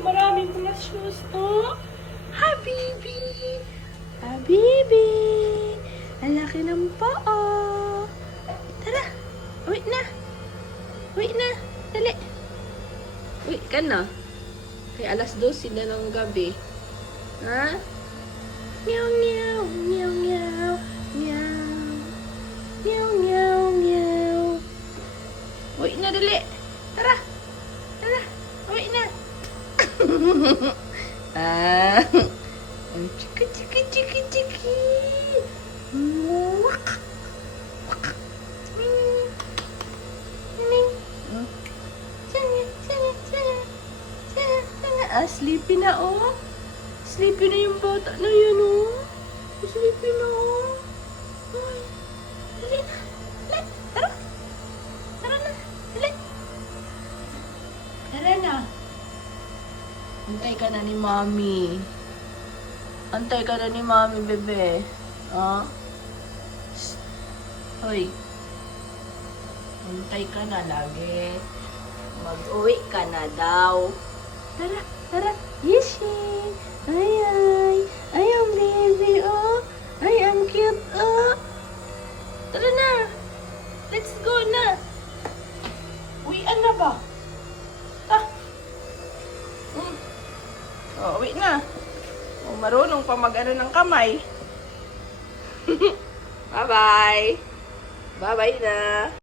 maraming mga shoes, oh. Habibi! Habibi! Ang laki ng paa. Tara, uwi na. Uwi na, dali. Uwi ka na. Kaya alas 12 na ng gabi. Ha? Meow, meow, meow, meow, meow. Meow, meow, meow. Uwi na, dali. Tara. Tara, uwi na. Ang chiki, chiki, chiki, chiki. Wak. Wak. Sleepy na, oh. Sleepy na yung bata na yan, oh. Sleepy na, oh. Ay, dali na. Dali. Tara. Tara na. Dali. Tara na. Antay ka na ni Mami. Antay ka na ni Mami, bebe. Ah? Hoy. Antay ka na lagi. Mag-uwi ka na daw. Tara, tara. Yeshy. Ay, ay. Ay, ang baby, oh. Ay, ang cute, oh. Tara na. Let's go na. Uwian na ba? Ah. Oh, uwi na. Oh, marunong pa mag-ano ng kamay. Bye-bye. Bye-bye na.